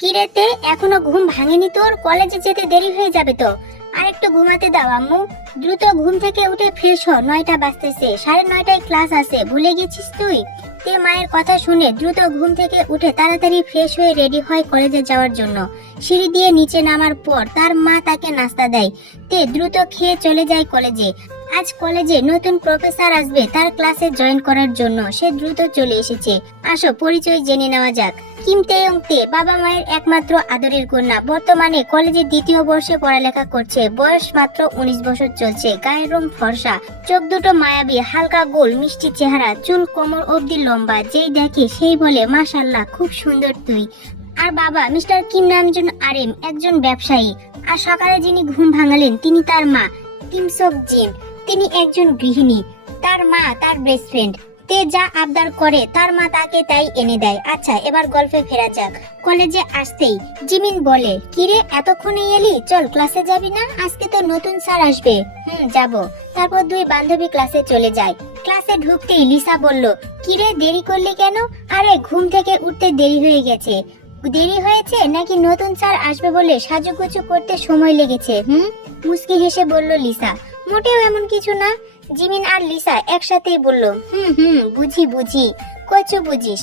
কিরেতে এখনো ঘুম ভাঙেনি তোর? কলেজে যেতে দেরি হয়ে যাবে তো। আর একটু ঘুমাতে দাও আম্মু। দ্রুত ঘুম থেকে উঠে ফ্রেশ হ, 9টা বাজতেছে, 9:30টায় ক্লাস আছে, ভুলে গেছিস তুই? তে মায়ের কথা শুনে দ্রুত ঘুম থেকে উঠে তাড়াতাড়ি ফ্রেশ হয়ে রেডি হয় কলেজে যাওয়ার জন্য। সিঁড়ি দিয়ে নিচে নামার পর তার মা তাকে নাস্তা দেয়। তে দ্রুত খেয়ে চলে যায় কলেজে। আজ কলেজে নতুন প্রফেসর আসবে তার ক্লাসে জয়েন করার জন্য। সে দ্রুত চলে এসেছে। আসো পরিচয় জেনে নেওয়া যাক। কিম তেয়ং তে বাবা মায়ের একমাত্র আদরের কন্যা। বর্তমানে কলেজের 2য় বর্ষে পড়ালেখা করছে। বয়স মাত্র 19 বছর চলছে। গায়ের রং ফর্সা, চোখ দুটো মায়াবী, হালকা গোল, মিষ্টি চেহারা, চুল কোমর অবধি লম্বা। যেই দেখে সেই বলে মাশাআল্লাহ, খুব সুন্দর তুই। আর বাবা মিস্টার কিম নামজন আরেম, একজন ব্যবসায়ী। আর সকালে যিনি ঘুম ভাঙালেন তিনি তার মা কিম sok জিন। তিনি একজন গৃহিণী। তার মা তার বেস্ট ফ্রেন্ড। তে যা আবদার করে তার মা তাকে তাই এনে দেয়। আচ্ছা, এবার গল্পে ফেরা যাক। কলেজে আসতেই জিমিন বলে, কিরে এতক্ষণে এলি? চল ক্লাসে যাবি না? আজকে তো নতুন স্যার আসবে। যাব। তারপর দুই বান্ধবী ক্লাসে চলে যায়। ক্লাসে ঢুকতেই লিসা বলল, কিরে দেরি করলি কেন? আরে ঘুম থেকে উঠতে দেরি হয়ে গেছে। দেরি হয়েছে নাকি নতুন স্যার আসবে বলে সাজুগুজু করতে সময় লেগেছে? মুস্কি হেসে বলল লিসা, মোটেও এমন কিছু না। জিমিন আর লিসা একসাথেই বলল, বুঝি কচু বুঝিস।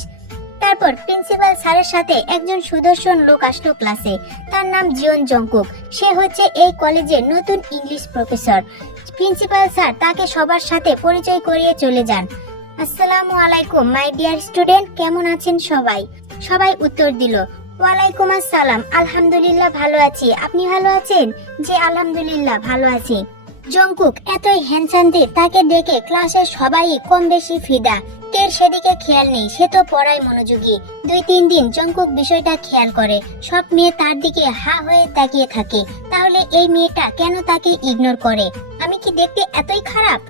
তারপর প্রিন্সিপাল স্যারের সাথে একজন সুদর্শন লোক আসলো ক্লাসে। তার নাম জিওন জংকুক। সে হচ্ছে এই কলেজের নতুন ইংলিশ প্রফেসর। প্রিন্সিপাল স্যার তাকে সবার সাথে পরিচয় করিয়ে চলে যান। আসসালামু আলাইকুম মাই ডিয়ার স্টুডেন্ট, কেমন আছেন সবাই? সবাই উত্তর দিল, ওয়ালাইকুম আসসালাম, আলহামদুলিল্লাহ ভালো আছি। আপনি ভালো আছেন? জি আলহামদুলিল্লাহ ভালো আছি। জংকুক এতই হ্যান্ডসাম যে তাকে দেখে ক্লাসের সবাই কম বেশি ফিদা। তের সেদিকে খেয়াল নেই, সে তো পড়ায় মনোযোগী। 2-3 দিন জংকুক বিষয়টা খেয়াল করে। সব মেয়ে তার দিকে হা হয়ে তাকিয়ে থাকে। তাহলে এই মেয়েটা কেন তাকে ইগনোর করে? আমি কি দেখতে এতই খারাপ?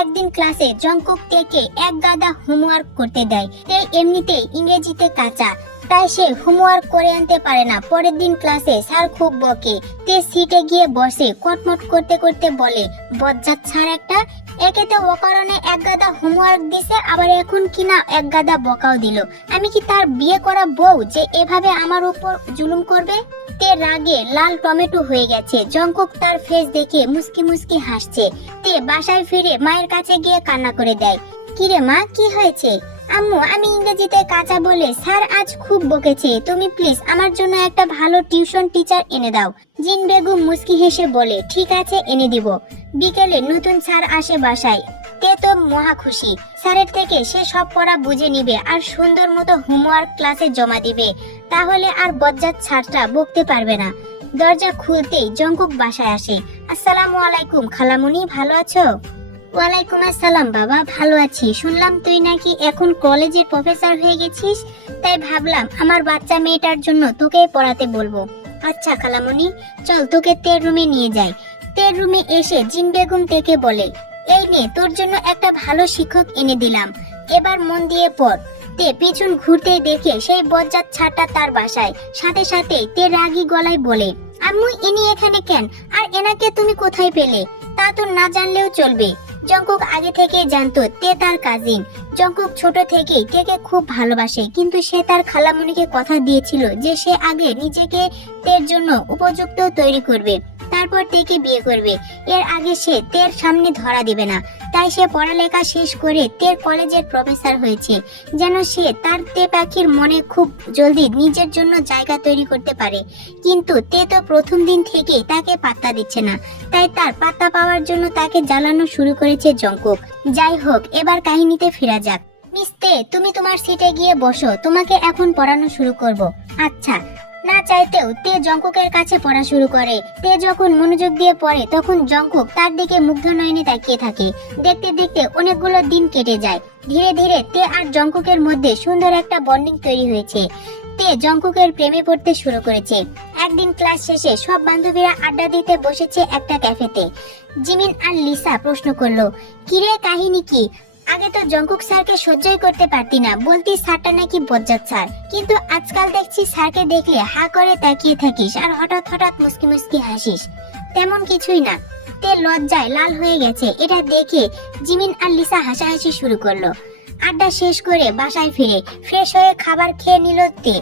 একদিন ক্লাসে জংকুক তেকে এক গাদা হোমওয়ার্ক করতে দেয়। তে এমনিতেই ইংরেজিতে কাঁচা, তাই সে হোমওয়ার্ক করে আনতে পারে না। পরের দিন ক্লাসে স্যার খুব বকে। তে সিটে গিয়ে বসে কটমট করতে করতে বলে, বজ্জাত স্যার একটা। একে তো অকারণে এক গাদা হোমওয়ার্ক দিছে, আবার এখন কিনা এক গাদা বকাও দিল। আমি কি তার বিয়ে করা বউ যে এভাবে আমার উপর জুলুম করবে? তে রাগে লাল টমেটো হয়ে গেছে। জংকুক তার ফেস দেখে মুস্কি মুস্কি হাসছে। তে বাসায় ফিরে মায়ের কাছে গিয়ে কান্না করে দেয়। কিরে মা, কি হয়েছে? আম্মু, আমি ইংরেজিতে কাঁচা বলে স্যার আজ খুব বকেছে। তুমি প্লিজ আমার জন্য একটা ভালো টিউশন টিচার এনে দাও। জিন বেগম মুস্কি হেসে বলে, ঠিক আছে এনে দিব। বিকেলে নতুন স্যার আসে বাসায়। তে তো মহা খুশি। স্যারের থেকে সে সব পড়া বুঝে নিবে আর সুন্দর মতো হোমওয়ার্ক ক্লাসে জমা দিবে। তাহলে আর বজ্জাত স্যারটা বকতে পারবে না। দরজা খুলতেই জংকুক বাসায় আসে। আসসালামু আলাইকুম খালামুনি, ভালো আছো? ওয়ালাইকুম আসসালাম বাবা, ভালো আছি। শুনলাম তুই নাকি এখন কলেজের প্রফেসর হয়ে গেছিস, তাই ভাবলাম আমার বাচ্চা মেয়েটার জন্য তোকে পড়াতে বলবো। আচ্ছা খালামণি, চল তোকে তের রুমে নিয়ে যাই। তের রুমে এসে জিন বেগম তেকে বলে, এই নে তোর জন্য একটা ভালো শিক্ষক এনে দিলাম, এবার মন দিয়ে পড়। তে পিছন ঘুরতেই দেখে সেই বজ্জাত ছাটা তার বাসায়। সাথে সাথে তে রাগী গলায় বলে, আম্মু ইনি এখানে কেন? আর এনাকে তুমি কোথায় পেলে? তা তো না জানলেও চলবে। জংকুক আগে থেকে জানতো তে তার কাজিন। জংকুক ছোট থেকেই তেকে খুব ভালোবাসে, কিন্তু সে তার খালামণিকে কথা দিয়েছিল যে সে আগে নিজেকে তের জন্য উপযুক্ত তৈরি করবে, তারপর তেকে বিয়ে করবে। এর আগে সে তের সামনে ধরা দিবে না। তাই সে পড়ালেখা শেষ করে তের কলেজের প্রফেসর হয়েছে, যেন সে তার তে পাখির মনে খুব জলদি নিজের জন্য জায়গা তৈরি করতে পারে। কিন্তু তে তো প্রথম দিন থেকেই তাকে পাত্তা দিচ্ছে না। তাই তার পাত্তা পাওয়ার জন্য তাকে জ্বালানো শুরু করেছে জংকুক। যাই হোক, এবার কাহিনীতে ফেরা যাক। মিস তে, তুমি তোমার সিটে গিয়ে বসো, তোমাকে এখন পড়ানো শুরু করব। আচ্ছা। না চাইতেও তে জংকুকের কাছে পড়া শুরু করে। তে যখন মনোযোগ দিয়ে পড়ে তখন জংকুক তার দিকে মুগ্ধ নয়নে তাকিয়ে থাকে। দেখতে দেখতে অনেকগুলো দিন কেটে যায়। ধীরে ধীরে তে আর জংকুকের মধ্যে সুন্দর একটা বন্ডিং তৈরি হয়েছে। তে জংকুকের প্রেমে পড়তে শুরু করেছে। একদিন ক্লাস শেষে সব বান্ধবীরা আড্ডা দিতে বসেছে একটা ক্যাফেতে। জিমিন আর লিসা প্রশ্ন করলো, কিরে কাহিনী কি? আগে তো জংকুক স্যারকে সহ্যই করতে পারতি না, বলতি স্যারটা নাকি বজ্জাত স্যার, কিন্তু আজকাল দেখছি স্যারকে দেখলে হা করে তাকিয়ে থাকিস আর হঠাৎ হঠাৎ মুস্কি মুস্কি হাসিস। তেমন কিছুই না। তে লজ্জায় লাল হয়ে গেছে। এটা দেখে জিমিন আর লিসা হাসাহাসি শুরু করলো। আড্ডা শেষ করে বাসায় ফিরে ফ্রেশ হয়ে খাবার খেয়ে নিল তে।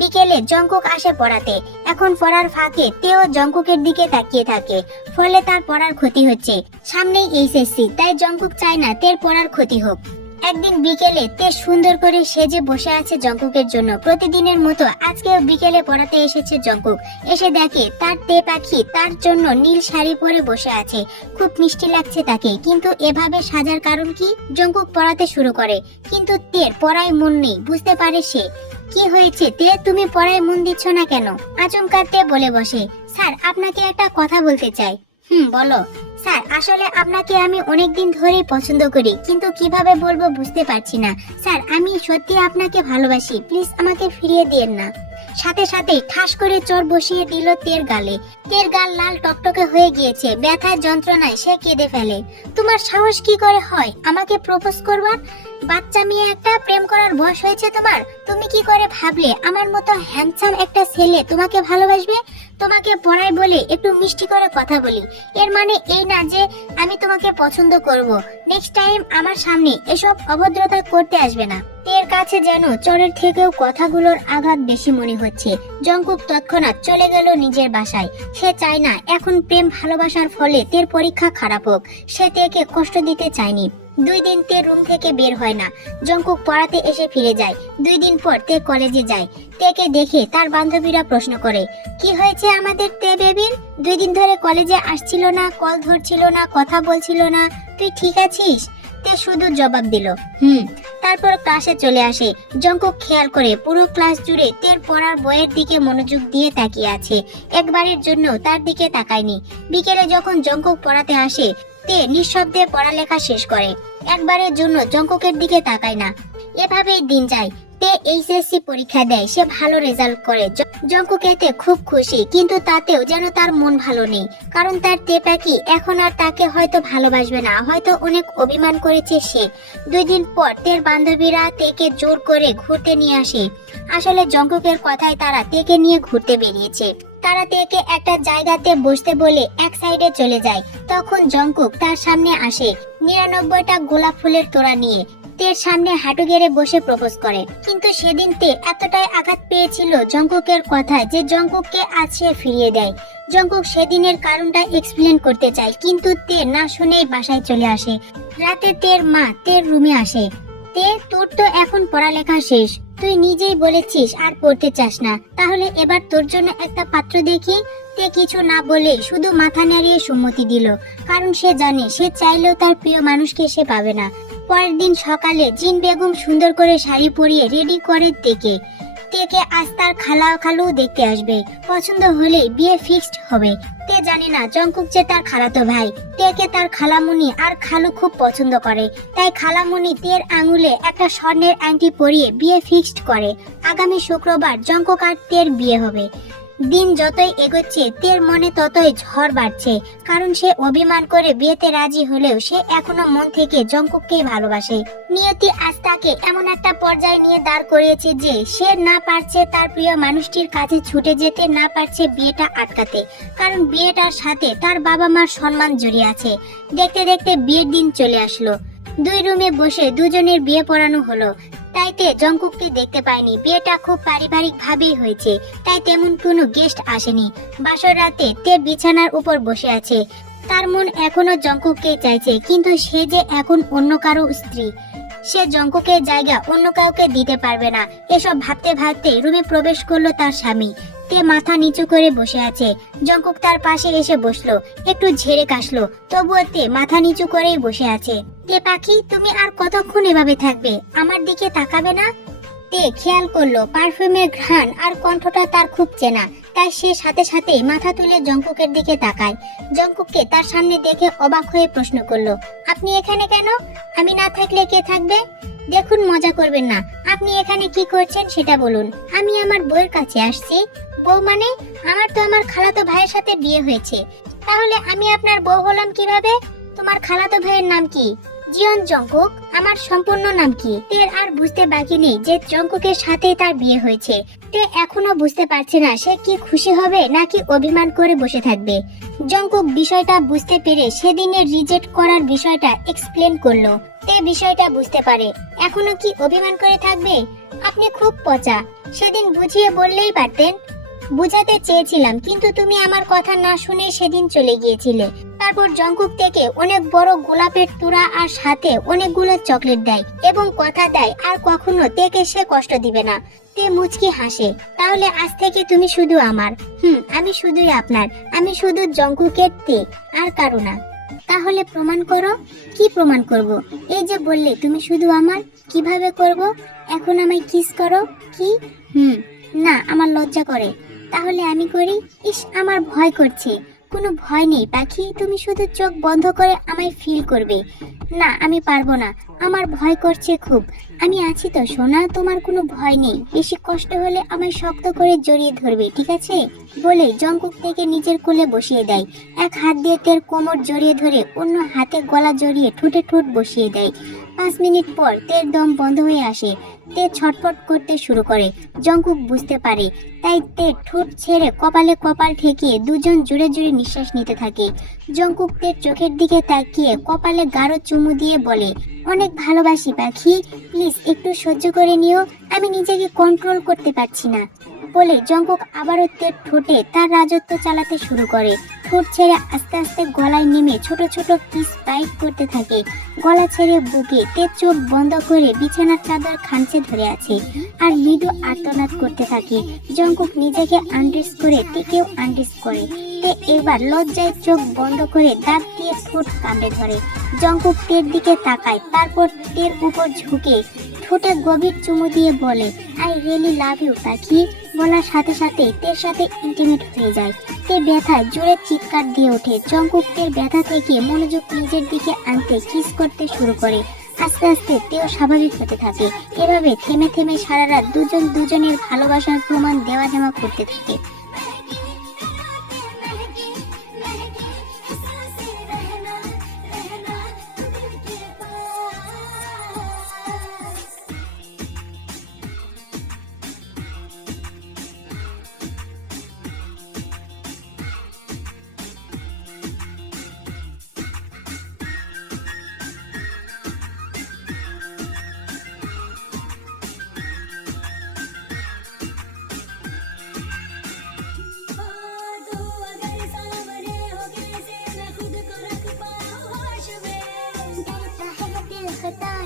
বিকেলে জঙ্কুক আসে পড়াতে। এখন পড়ার ফাঁকে তেও জঙ্কুকের দিকে তাকিয়ে থাকে, ফলে তার পড়ার ক্ষতি হচ্ছে। সামনেই এইচএসসি, তাই জঙ্কুক চায় না তের পড়ার ক্ষতি হোক। একদিন বিকেলে তে সুন্দর করে সেজে বসে আছে জঙ্কুকের জন্য। প্রতিদিনের মতো আজকেও বিকেলে পড়াতে এসেছে জঙ্কুক। এসে দেখে তার তে পাখি তার জন্য নীল শাড়ি পরে বসে আছে। খুব মিষ্টি লাগছে তাকে, কিন্তু এভাবে সাজার কারণ কি? জঙ্কুক পড়াতে শুরু করে, কিন্তু তের পড়ায় মন নেই। বুঝতে পারে সে। কি হয়েছে তে, তুমি পড়ায় মন দিচ্ছ না কেন? আচমকা তে বলে বসে, স্যার আপনাকে একটা কথা বলতে চাই। বলো। স্যার, আসলে আপনাকে আমি অনেকদিন ধরেই পছন্দ করি, কিন্তু কিভাবে বলবো বুঝতে পারছি না। স্যার, আমি সত্যি আপনাকে ভালোবাসি, প্লিজ আমাকে ফিরিয়ে দিয়েন না। সাথে সাথেই ঠাস করে চোর বসিয়ে দিল তের গালে। তের গাল লাল টকটকে হয়ে গিয়েছে, ব্যথার যন্ত্রণায় সে কেঁদে ফেলে। তোমার সাহস কি করে হয় আমাকে প্রপোজ করবার? বাচ্চা মেয়ে একটা, প্রেম করার বয়স হয়েছে তোমার? তুমি কি করে ভাবলে আমার মতো হ্যান্ডসাম একটা ছেলে তোমাকে ভালোবাসবে? তোমাকে পড়াই বলে একটু মিষ্টি করে কথা বলি, এর মানে এই না যে আমি তোমাকে পছন্দ করব। নেক্সট টাইম আমার সামনে এসব অভদ্রতা করতে আসবে না। তের কাছে যেন চরের থেকেও কথাগুলোর আঘাত বেশি মনে হচ্ছে। জঙ্কুক তৎক্ষণাৎ চলে গেল নিজের বাসায়। সে চায় না এখন প্রেম ভালোবাসার ফলে তের পরীক্ষা খারাপ হোক। সে তেকে কষ্ট দিতে চায়নি। 2 দিন তে রুম থেকে বের হয় না। জঙ্কুক পড়াতে এসে ফিরে যায়। 2 দিন পর তে কলেজে যায়। তেকে দেখে তার বান্ধবীরা প্রশ্ন করে, কি হয়েছে আমাদের তে বেবির? 2 দিন ধরে কলেজে আসছিল না, কল ধরছিল না, কথা বলছিল না, তুই ঠিক আছিস? তে শুধু জবাব দিল তারপর ক্লাসে চলে আসে। জঙ্কুক খেয়াল করে পুরো ক্লাস জুড়ে তের পড়ার বইয়ের দিকে মনোযোগ দিয়ে তাকিয়ে আছে। একবারের জন্য তার দিকে তাকায়নি। বিকেলে যখন জঙ্কুক পড়াতে আসে, তে নিঃশব্দে পড়ালেখা শেষ করে। একবারের জন্য জঙ্কুকের দিকে তাকায় না। এভাবেই দিন যায়। তে এইচএসসি পরীক্ষা দেয়, সে ভালো রেজাল্ট করে। জঙ্কুক এতে খুব খুশি, কিন্তু তাতেও যেন তার মন ভালো নেই। কারণ তার তে পাখি এখন আর তাকে হয়তো ভালোবাসবে না, হয়তো অনেক অভিমান করেছে সে। 2 দিন পর তের বান্ধবীরা তেকে জোর করে ঘুরতে নিয়ে আসে। আসলে জঙ্কুকের কথায় তারা তেকে নিয়ে ঘুরতে বেরিয়েছে। তারা তেকে একটা জায়গাতে বসতে বলে এক সাইডে চলে যায়। তখন জঙ্কুক তার সামনে আসে 99টা গোলাপ ফুলের তোড়া নিয়ে। তের সামনে হাঁটু গেড়ে বসে প্রপোজ করে। কিন্তু সেদিন তে এতটাই আঘাত পেয়েছিল জঙ্কুকের কথায় যে জঙ্কুককে আছড়ে ফিরিয়ে দেয়। জঙ্কুক সেদিনের কারণটা এক্সপ্লেন করতে চায়, কিন্তু তে না শুনেই বাসায় চলে আসে। রাতে তের মা তের রুমে আসে। তে, তোর তো এখন পড়ালেখা শেষ, তুই নিজেই বলেছিস আর পড়তে চাস না, তাহলে এবার তোর জন্য একটা পাত্র দেখি। তে কিছু না বলে শুধু মাথা নাড়িয়ে সম্মতি দিল, কারণ সে জানে সে চাইলেও তার প্রিয় মানুষকে সে পাবে না। পরের দিন সকালে জিন বেগম সুন্দর করে শাড়ি পরিয়ে রেডি করে তেকে আজ তার খালু দেখতে আসবে। পছন্দ হলেই বিয়ে ফিক্সড হবে। তে জানে না জঙ্কুক যে তার খালাতো ভাই। তেকে তার খালামুনি আর খালু খুব পছন্দ করে, তাই খালামুনি তের আঙুলে একটা স্বর্ণের আংটি পরিয়ে বিয়ে ফিক্সড করে। আগামী শুক্রবার জঙ্কুক আর তের বিয়ে হবে। দিন যতই এগোচ্ছে তের মনে ততই ঝড় বাড়ছে, কারণ সে অভিমান করে বিয়েতে রাজি হলেও সে এখনো মন থেকে জঙ্কুককেই ভালোবাসে। নিয়তি আজ তাকে এমন একটা পর্যায়ে নিয়ে দাঁড় করিয়েছে যে সে না পারছে তার প্রিয় মানুষটির কাছে ছুটে যেতে, না পারছে বিয়েটা আটকাতে, কারণ বিয়েটার সাথে তার বাবা মার সম্মান জড়িয়ে আছে। দেখতে দেখতে বিয়ের দিন চলে আসলো। 2 রুমে বসে দুজনের বিয়ে পড়ানো হলো। তাইতে জঙ্কুককে দেখতে পায়নি। বিয়েটা খুব পারিবারিক ভাবেই হয়েছে, তাই তেমন কোনো গেস্ট আসেনি। বাসর রাতে তে বিছানার উপর বসে আছে। তার মন এখনো জঙ্কুককে চাইছে, কিন্তু সে যে এখন অন্য কারো স্ত্রী, সে জঙ্কুকের জায়গা অন্য কাউকে দিতে পারবে না। এসব ভাবতে ভাবতে রুমে প্রবেশ করলো তার স্বামী। তে মাথা নিচু করে বসে আছে। জঙ্কুক তার পাশে এসে বসলো, একটু ঝেড়ে কাশলো, তবুও তে মাথা নিচু করেই বসে আছে। তে পাখি, তুমি আর কতক্ষণ এভাবে থাকবে? আমার দিকে তাকাবে না? তে খেয়াল করলো পারফিউমের ঘ্রাণ আর কণ্ঠটা তার খুব চেনা, তাই সে সাথে সাথে মাথা তুলে জঙ্কুকের দিকে তাকায়। জঙ্কুককে তার সামনে দেখে অবাক হয়ে প্রশ্ন করলো, আপনি এখানে কেন? আমি না থাকলে কে থাকবে? দেখুন, মজা করবেন না। আপনি এখানে কি করছেন সেটা বলুন। আমি আমার বউয়ের কাছে আসছি। বউ মানে? আমার তো আমার খালাতো ভাইয়ের সাথে বিয়ে হয়েছে। তাহলে আমি আপনার বউ হলাম কিভাবে? তোমার খালাতো ভাইয়ের নাম কি? জিয়ন জঙ্কুক। আমার সম্পূর্ণ নাম কি? তের আর বুঝতে বাকি নেই যে জঙ্কুকের সাথে তার বিয়ে হয়েছে। তে এখনো বুঝতে পারছে না সে কি খুশি হবে নাকি অভিমান করে বসে থাকবে। জঙ্কুক বিষয়টা বুঝতে পেরে সেদিনের রিজেক্ট করার বিষয়টা এক্সপ্লেন করলো। তে বিষয়টা বুঝতে পারে। এখনো কি অভিমান করে থাকবে? আপনি খুব পচা, সেদিন বুঝিয়ে বললেই পারতেন। বুঝাতে চেয়েছিলাম কিন্তু তুমি আমার কথা না শুনে সেদিন চলে গিয়েছিলে। তারপর জঙ্কুক থেকে অনেক বড় গোলাপের তুড়া আর সাথে অনেকগুলো চকলেট দেয় এবং কথা দেয় আর কখনো তেকে সে কষ্ট দিবে না। তে মুচকি হাসে। তাহলে আজ থেকে তুমি শুধু আমার। আমি শুধুই আপনার। আমি শুধু জঙ্কুকের তে, আর কারো না। তাহলে প্রমাণ করো। কি প্রমাণ করব? এই যে বললে তুমি শুধু আমার। কিভাবে করব? এখন আমায় কিস করো। কি? না, আমার লজ্জা করে। তাহলে আমি করি। ইস, আমার ভয় করছে। কোনো ভয় নেই পাখি, তুমি শুধু চোখ বন্ধ করে আমায় ফিল করবে। না, আমি পারবো না, আমার ভয় করছে খুব। আমি আছি তো সোনা, তোমার কোনো ভয় নেই। বেশি কষ্ট হলে আমায় শক্ত করে জড়িয়ে ধরবে, ঠিক আছে? বলে জঙ্কুক থেকে নিজের কোলে বসিয়ে দেয়। এক হাত দিয়ে তের কোমর জড়িয়ে ধরে অন্য হাতে গলা জড়িয়ে ঠোঁটে ঠোঁট বসিয়ে দেয়। 5 মিনিট পর তের দম বন্ধ হয়ে আসে। তে ছটফট করতে শুরু করে। জঙ্কুক বুঝতে পারে, তাই তে ঠোঁট ছেড়ে কপালে কপাল ঠেকিয়ে দুজন জোরে জোরে নিঃশ্বাস নিতে থাকে। জঙ্কুক তের চোখের দিকে তাকিয়ে কপালে গাঢ় চুমু দিয়ে বলে, অনেক ভালোবাসি পাখি, প্লিজ একটু সহ্য করে নিও, আমি নিজেকে কন্ট্রোল করতে পারছি না। বলে জঙ্কুক আবারও তের ঠোঁটে তার রাজত্ব চালাতে শুরু করে। ঠোঁট ছেড়ে আস্তে আস্তে গলায় নেমে ছোট ছোট কিস বাইট করতে থাকে। গলা ছেড়ে বুকে তে চোখ বন্ধ করে বিছানার চাদর খামচে ধরে আছে আর মৃদু আর্তনাদ করতে থাকে। জঙ্কুক নিজেকে আন্ড্রেস করে তেকেও আন্ড্রেস করে। তে এবার লজ্জায় চোখ বন্ধ করে দাঁত দিয়ে ঠোঁট কামড়ে ধরে। জঙ্কুক তের দিকে তাকায়, তারপর তের উপর ঝুঁকে ঠোঁটে গভীর চুমু দিয়ে বলে, আই রিয়েলি লাভ ইউ পাখি। বলার সাথে সাথে তের সাথে ইন্টিমেট হয়ে যায়। তে ব্যথায় জোরে চিৎকার দিয়ে ওঠে। জঙ্কুক তের ব্যথা থেকে মনোযোগ নিজের দিকে আনতে কিস করতে শুরু করে। আস্তে আস্তে তেও স্বাভাবিক হতে থাকে। এভাবে থেমে থেমে সারা রাত দুজন দুজনের ভালোবাসার প্রমাণ দেওয়া নেওয়া করতে থাকে।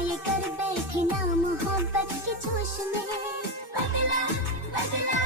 ये कर बैठे ना मोहब्बत के जोश में बदला बदला